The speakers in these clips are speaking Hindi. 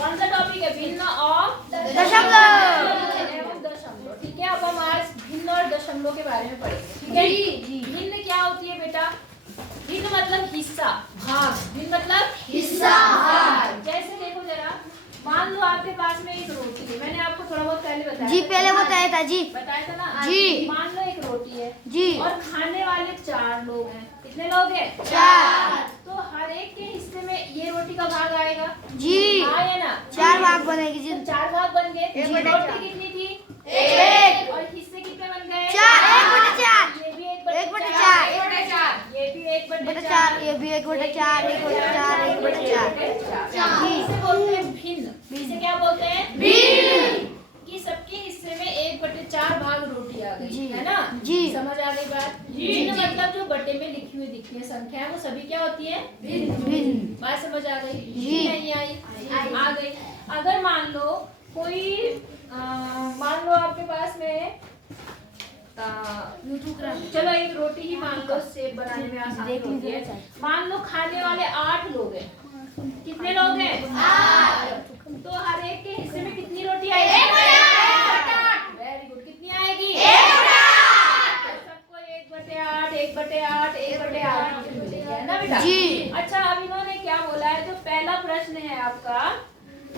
कौन सा टॉपिक है? भिन्न और दशमलव एवं दशमलव। ठीक है, अब हम आज भिन्न और दशमलव के बारे में पढ़ेंगे। ठीक है जी। भिन्न क्या होती है बेटा? भिन्न मतलब हिस्सा, भाग। भिन्न मतलब हिस्सा, भाग। जैसे देखो जरा, मान लो आपके पास में एक रोटी है। मैंने आपको थोड़ा बहुत पहले बताया जी, था। पहले बताया था जी। बताया था ना जी। मान लो एक रोटी है जी। और खाने वाले 4 लोग हैं। कितने लोग हैं? 4। तो हर एक के हिस्से में ये रोटी का भाग आएगा जी। आया ना? 4 भाग बनेगी जी। तो 4 भाग बन गए। एक बटे रोटी चार। कितनी थी? 1। और हिस्से कितने बन गए? 4। 1/4। ये भी 1/4। 1/4। ये भी 1/4। ये भी 1/4। 1/4। 1/4। इसे बोलते हैं भिन्न। इसे क्या बोलते हैं? भिन्न। कि सबके हिस्से में 1/4 भाग रोटी आ जी। गई, है ना? जी। समझ आ गई बात? जी। भिन्न मतलब जो बटे में लिखी हुई दिखती है संख्या है, वो सभी क्या होती है? भिन्न। बात समझ आ गई? जी। नहीं आई? आ गई। अगर मान लो कोई मान लो आपके पास में चलो एक रोटी ही मान लो, सेब बनाने में आसानी होती है। मान लो खाने वाले 8 लोग हैं। कितने लोग हैं? 8। तो हर एक के हिस्से में कितनी रोटी आएगी? 1/8। Very good. कितनी आएगी? 1/8। सबको 1/8 1/8 1/8 मिलेगी, है ना बेटा? जी। अच्छा, अब इन्होंने क्या बोला है? जो पहला प्रश्न है आपका,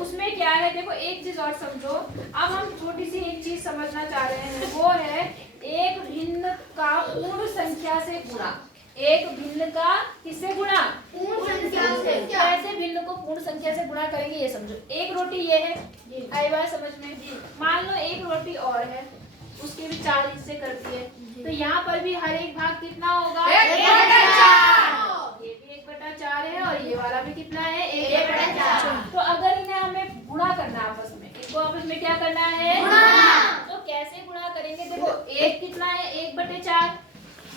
उसमें क्या है? देखो एक चीज और समझो। अब हम छोटी सी एक चीज समझना चाह रहे हैं, वो है एक भिन्न का पूर्ण संख्या से गुणा। एक भिन्न का किससे गुणा? पूर्ण संख्या से। कैसे भिन्न को पूर्ण संख्या से गुणा करेंगे ये समझो। एक रोटी ये है, आई बात समझ में? मान लो एक रोटी और है, उसके भी 4 हिस्से करती है। तो यहाँ पर भी हर एक भाग कितना होगा? 1/4। ये भी 1/4 है और ये वाला भी कितना है? 1/4। तो अगर इन्हें हमें गुणा करना है आपस में, इनको आपस में क्या करना है? गुणा। तो कैसे गुणा करेंगे? देखो एक कितना है? 1/4।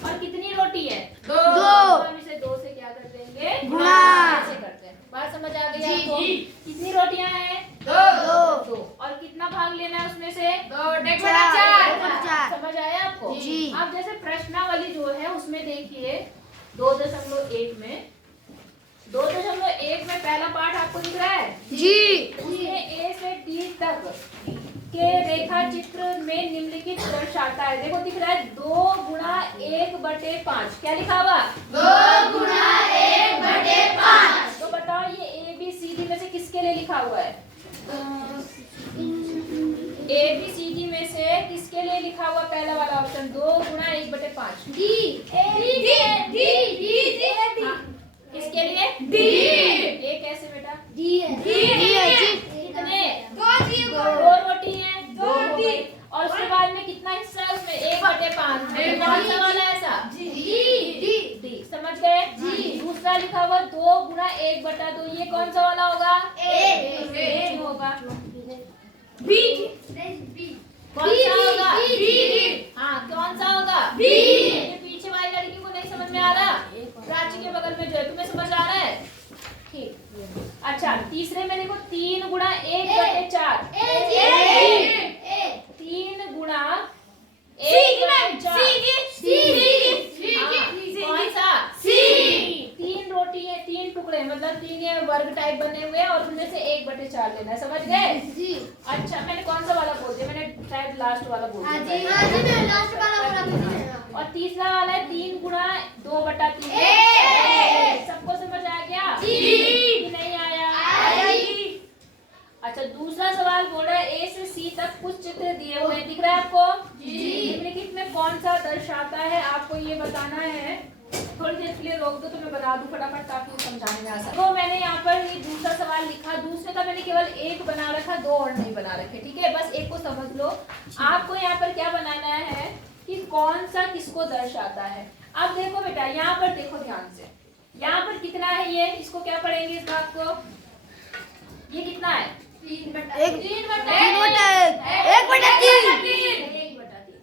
और कितनी रोटी है? 2। हम इसे 2 से क्या कर देंगे? गुणा। ऐसे करते हैं। बात समझ आ गई जी, आपको? जी। कितनी रोटियां हैं? 2। और कितना भाग लेना है उसमें से? 1/4। समझ आया आपको? जी। अब जैसे प्रश्नावली जो है उसमें देखिए 2.1 में 2.1 में पहला पाठ आपको दिख रहा है जी। उसमें ए से डी तक के रेखा चित्र में निम्नलिखित दर्शाता है। देखो दिख रहा है 2 × 1/5। क्या लिखा हुआ? 2 × 1/5। तो बताओ ये ए बी सी डी में से किसके लिए लिखा हुआ है? ए बी सी डी में से किसके लिए लिखा हुआ पहला वाला ऑप्शन? 2 × 1/5। किसके लिए? ए कैसे बेटा? कितने? 2 रोटी है। 2 और उसके बाद में कितना हिस्सा है उसमें? 1/5। कौन सा वाला है ऐसा? डी। समझ गए? दूसरा लिखा हुआ 2 × 1/2। ये कौन सा वाला होगा? ए होगा। कौन सा होगा? हाँ कौन सा होगा? ये पीछे वाली लड़की को नहीं समझ में आ रहा? प्राची के बगल में जो है, तुम्हें समझ आ रहा है? ठीक। अच्छा तीसरे में देखो 3 × 1/4। 3 × 1/4। कौन सा? 3 रोटी है, 3 टुकड़े, मतलब 3 ये वर्ग टाइप बने हुए हैं और उनमें से 1/4 लेना है। समझ गए? अच्छा मैंने कौन सा वाला बोल दिया? मैंने शायद लास्ट वाला बोल दिया। और तीसरा वाला है 3 × 2/3। सबको समझ आ गया? कि नहीं आया? अच्छा दूसरा सवाल बोल रहा है ए से सी तक कुछ चित्र दिए हुए हैं, दिख रहा है आपको? निम्नलिखित में कौन सा दर्शाता है? आपको ये बताना है। थोड़ी देर के लिए रोक दो तो मैं बना दूं फटाफट ताकि समझाने में आसान। तो मैंने यहाँ पर ये दूसरा सवाल लिखा, दूसरे का मैंने केवल 1 बना रखा, 2 और नहीं बना रखे। ठीक है, बस एक को समझ लो। आपको यहाँ पर क्या बनाना है कि कौन सा किसको दर्शाता है। अब देखो बेटा यहाँ पर देखो ध्यान से, यहाँ पर कितना है ये? इसको क्या पढ़ेंगे इस भाग को? ये कितना है? 1/3।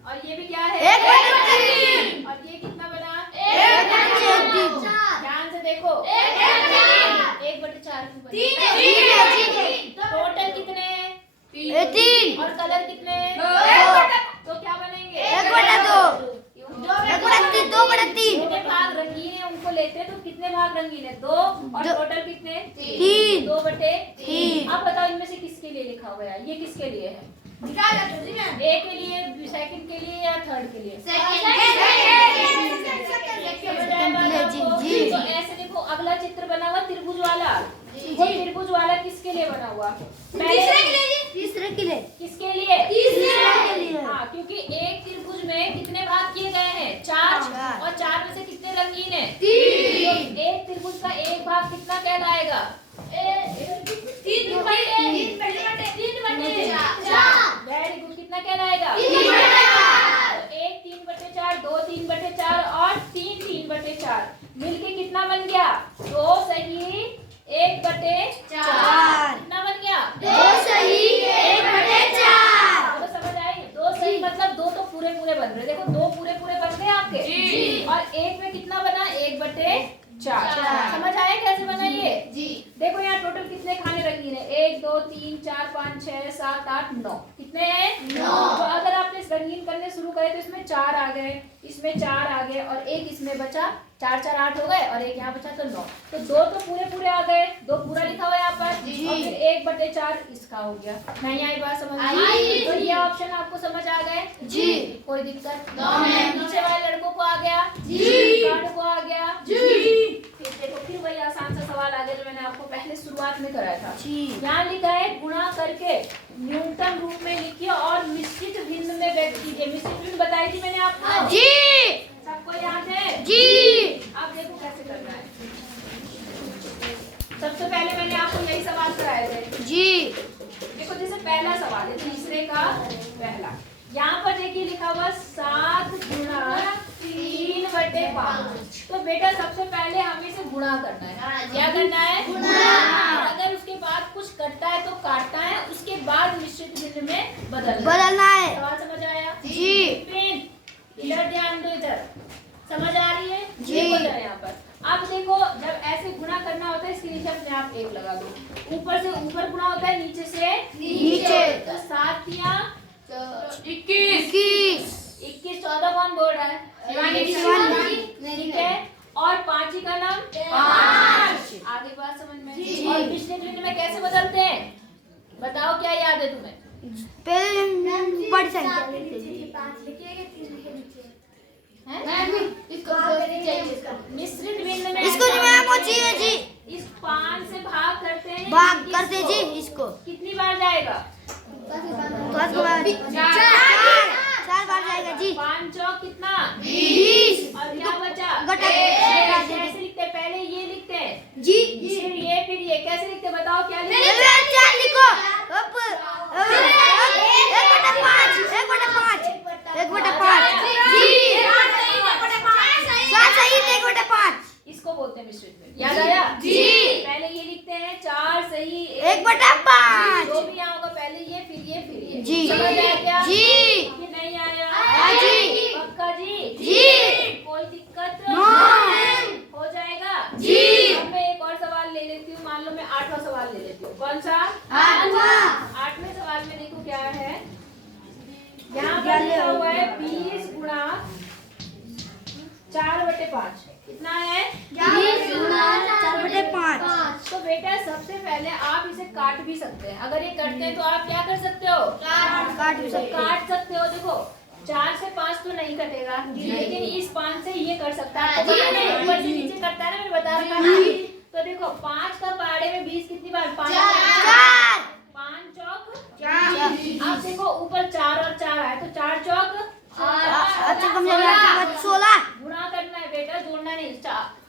और ये भी क्या है? 1/3। और ये कितना बना? 1/3। ध्यान से देखो 1/4। टोटल कितने? 3। और कलर कितने? तो क्या बनेंगे? 1/2। 2/3। कितने भाग रंगीन है उनको लेते हैं तो कितने भाग रंगीन है? 2 और टोटल कितने? 3। 2/3। अब बताओ लिखा हुआ है, ये किसके लिए है? ए के लिए, सेकंड के लिए या थर्ड के लिए? जी। तो ऐसे देखो, अगला चित्र बना हुआ त्रिभुज वाला, वो त्रिभुज वाला किसके लिए बना हुआ? तीसरे के लिए। किसके लिए? तीसरे के लिए। हाँ, क्योंकि एक त्रिभुज में कितने भाग किए गए हैं? 4, चार। और 4 में से कितने रंगीन है? 3। तो एक त्रिभुज का एक भाग कितना कहलाएगा? 3 बटे 4। वेरी गुड, कितना कहलाएगा? 1 3/4, 2 3/4 और 3 3/4 मिलके कितना बन गया? 2 सही 1/4। कितना बन गया? 2 सही 1/4। तो समझ आई? 2 सही मतलब 2 तो पूरे पूरे बन रहे, देखो 2 पूरे पूरे बन गए आपके जी। और एक में कितना बना? 1/4। समझ आया कैसे बना ये? देखो यहाँ टोटल कितने खाने रंगीन है? 1 2 3 4 5 6 7 8 9। कितने हैं? 9। तो अगर आपने रंगीन करने शुरू करे तो इसमें 4 आ गए, इसमें 4 आ गए और एक इसमें बचा, 4 4 8 हो गए और एक यहाँ बचा तो 9। तो 2 तो पूरे पूरे आ गए, 2 पूरा लिखा हुआ है यहाँ पर और फिर 1/4 इसका हो गया। नहीं आई बात समझ में? तो ये ऑप्शन आपको समझ आ गए? जी। कोई दिक्कत? नहीं। नीचे वाले लड़कों को आ गया? जी। कार्ड को आ गया? फिर देखो, फिर वही आसान सा सवाल आ गया जो मैंने आपको पहले शुरुआत में कराया था। यहाँ लिखा है गुणा करके न्यूनतम रूप में लिखिए और मिश्रित भिन्न में व्यक्त कीजिए। मिश्रित भिन्न बताई थी मैंने आपको? सबको याद है? अब देखो कैसे करना है। सबसे पहले मैंने आपको यही सवाल कराए थे। देखो जैसे पहला सवाल है तीसरे का पहला, यहाँ पर देखिए लिखा हुआ 7 गुणा 3/5। तो बेटा सबसे पहले हमें इसे गुणा करना है। क्या करना है? गुणा। अगर उसके बाद कुछ कटता है तो काटना है, उसके बाद मिश्रित भिन्न में बदलना है। सवाल समझ आया? पेन इधर ध्यान दो, इधर समझ आ रही है? देखो जरा यहाँ पर। अब देखो जब ऐसे गुणा करना होता है इसके नीचे अपने आप 1 लगा दो। ऊपर से ऊपर गुणा होता है, नीचे से नीचे। तो 7 या 21 14 कौन बोल रहा है? ठीक है। और 5 का नाम 5। आगे बात समझ में? और मिश्रित भिन्न में कैसे बदलते हैं बताओ, क्या याद है तुम्हें? मिश्रित भिन्न में इसको जी इस 5 से भाग करते हैं, इसको कितनी बार जाएगा? 4 बार जाएगा जी। 5 चौक कितना? 20। और क्या बचा? घटा कैसे लिखते हैं? पहले ये लिखते हैं फिर ये कैसे लिखते हैं बताओ? क्या लिखते हैं? 4 लिखो। 1/5 जी। 7 सही 1/5। इसको बोलते हैं मिश्रित भिन्न। याद आया? पहले ये लिखते हैं 4 सही 1/5। जो भी यहाँ होगा पहले ये फिर ये जी। समझ आया क्या? जी। ये नहीं आया? जी। पक्का जी? कोई दिक्कत हो जाएगा? अब मैं एक और सवाल ले लेती हूँ। मान लो मैं 8वां सवाल ले लेती हूँ। कौन सा? 8वें सवाल में देखो क्या है, यहाँ पर लिखा हुआ है 20 गुणा 4/5। कितना है? 20 गुणा 4/5। तो बेटा सबसे पहले आप इसे काट भी सकते हैं। अगर ये कटते हैं तो आप क्या कर सकते हो? काट सकते हो। देखो 4 से 5 तो नहीं कटेगा, लेकिन इस 5 से ये कर सकता है। आपको पता है ऊपर से नीचे कटता है ना, मैंने बता रखा ना। तो देखो 5 का पहाड़े में 20 कितनी बार? 5 चौक 4। अब देखो ऊपर 4 और 4 आए तो 4 चौक 16। गुणा करना है बेटा, जोड़ना नहीं।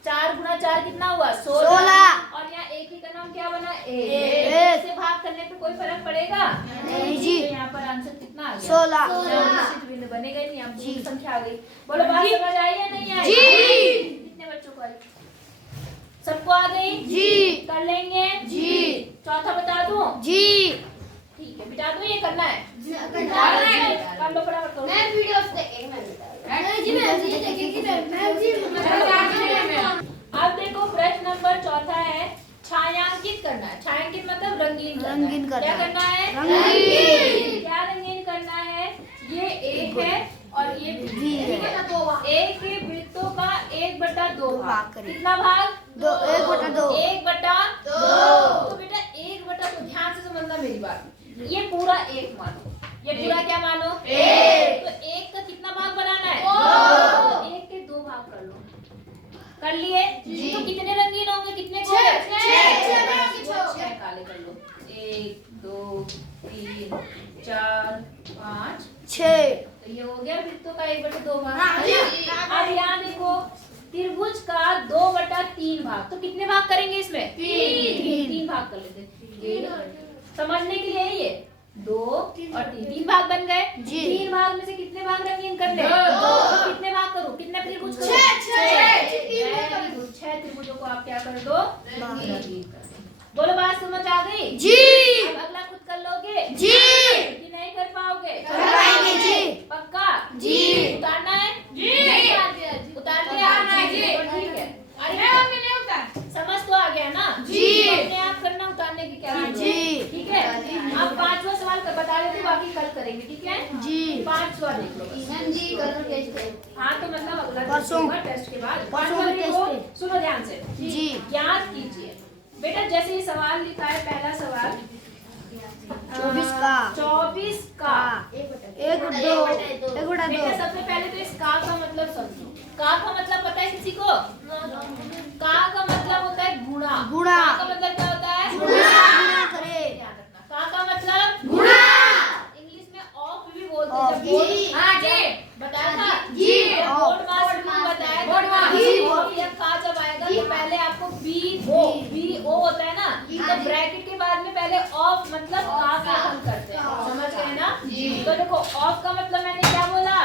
4 गुणा 4 कितना हुआ? 16। और यहाँ एक ही का नाम क्या बना? एक से भाग करने पे कोई फर्क पड़ेगा नहीं जी। तो यहाँ पर आंसर कितना आ गया? 16। निश्चित भिन्न बनेगा नहीं। अब जी संख्या आ गई। बोलो बात समझ आई या नहीं आई? कितने बच्चों को आई? सबको आ गई? कर लेंगे? चौथा बता दूं? ठीक है बिटा दूं, ये करना है? कर लो फटाफट करो। अब देखो प्रश्न नंबर चौथा है, छायांकित करना है। छायांकित मतलब रंगीन करना। क्या करना है? क्या रंगीन करना है? ये एक है और ये बी है। एक के वृत्तों का 1/2 भाग। कितना भाग? 1/2। 1/2। तो बेटा 1/2, ध्यान से समझना मेरी बात। ये पूरा एक मानो, ये पूरा क्या मानो एक। तो एक का कितना भाग बनाना है तो एक के दो भाग कर लो, कर लिए तो कितने रंगीन होंगे, कितने गोले, छह काले कर लो, 1 2 3 4 5 6। तो ये हो गया वृत्तों का 1/2 भाग। अब यहाँ देखो त्रिभुज का 2/3 भाग, तो कितने भाग करेंगे इसमें, तीन भाग कर लेते। समझने के लिए ये 2 और 3 भाग बन गए। 3 भाग में से कितने भाग रंगीन करने, तो कितने भाग करो, कितने त्रिभुज करो, 6 त्रिभुजों को आप क्या कर दो, रंगीन कर दो। बोलो बात समझ आ गई जी। अब अगला खुद कर लोगे जी। कि नहीं कर पाओगे, कर पाएंगे जी। पक्का जी। उतारना है उतारते आना है जी, ठीक है। समझ तो आ गया ना जी। अपने आप करना, उतारने की क्या जरूरत है, जी। ठीक है। अब 5वां सवाल बता देते, बाकी कल करेंगे, ठीक है जी। 5वां देख लो बस। हाँ तो मतलब अगला परसों। टेस्ट के बाद परसों 5वां में देखो, टेस्ट है। सुनो ध्यान से जी। याद कीजिए बेटा, जैसे ये सवाल लिखा है, पहला सवाल 24 का 24 का 1/2 बेटा सबसे पहले तो इस का मतलब समझो। का मतलब पता है किसी को, का मतलब होता है गुणा। गुणा। का मतलब क्या होता है, गुणा करे। ध्यान रखना, का मतलब गुणा। इंग्लिश में ऑफ भी बोलते हैं, जब बोल जी। हाँ जी बताया था जी। बोर्ड मास बताया था जी। ये का जब आएगा तो पहले आपको बी ओ होता है ना, तो ब्रैकेट के बाद में पहले ऑफ मतलब का हम करते हैं, समझ गए ना। तो देखो ऑफ का मतलब मैंने क्या बोला,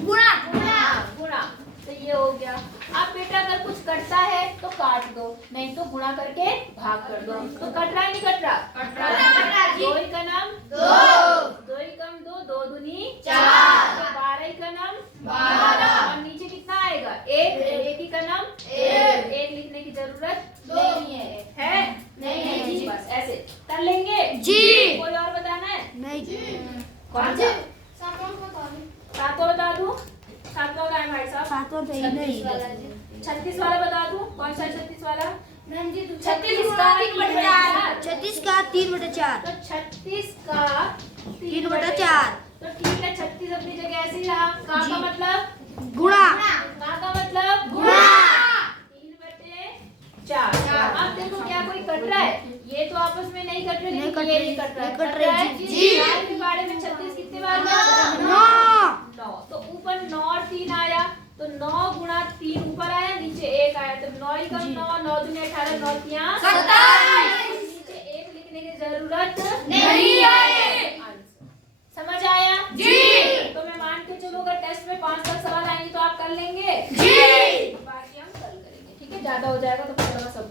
गुणा। तो ये हो गया। अब बेटा अगर कुछ कटता है तो काट दो, नहीं तो गुणा करके भाग कर दो। तो कट रहा है नहीं कट रहा, 2 ही का नाम 2 ही कम 2, 2 दूनी 4, 12 ही का नाम 12, और नीचे कितना आएगा 1 ही का नाम 1 लिखने की जरूरत नहीं है नहीं जी, बस ऐसे कर लेंगे जी। कोई और बताना है, नहीं जी। कौन सा 7वां बता दूं, 7वां का है भाई साहब, 7वां तो ही नहीं। 36 वाला बता दूं, कौन सा 36 वाला, 36 का 3/4, 36 का 3/4। तो 36 का 3/4। तो ठीक है 36 अपनी जगह ऐसे ही रहा। का मतलब गुणा। का मतलब 3/4। अब देखो क्या कोई कट रहा है, ये तो आपस में नहीं कट रहे, नहीं लेकिन कट ये रही, नहीं कट रहा है, नहीं कट रही, जी। जी। 4 के बारे में 36 कितने बार 9। 9, तो ऊपर 9 और 3 आया, तो 9 गुणा 3 ऊपर आया, नीचे 1 आया, तो 9 ही कम 9, 9 दूनी 18, 9 तियां 27, नीचे 1 लिखने की जरूरत नहीं है। समझ आया जी। तो मैं मान के चलो अगर टेस्ट में 5 तक सवाल आएंगे तो आप कर लेंगे जी, बाकी हम कल करेंगे, ठीक है। ज्यादा हो जाएगा तो फिर सब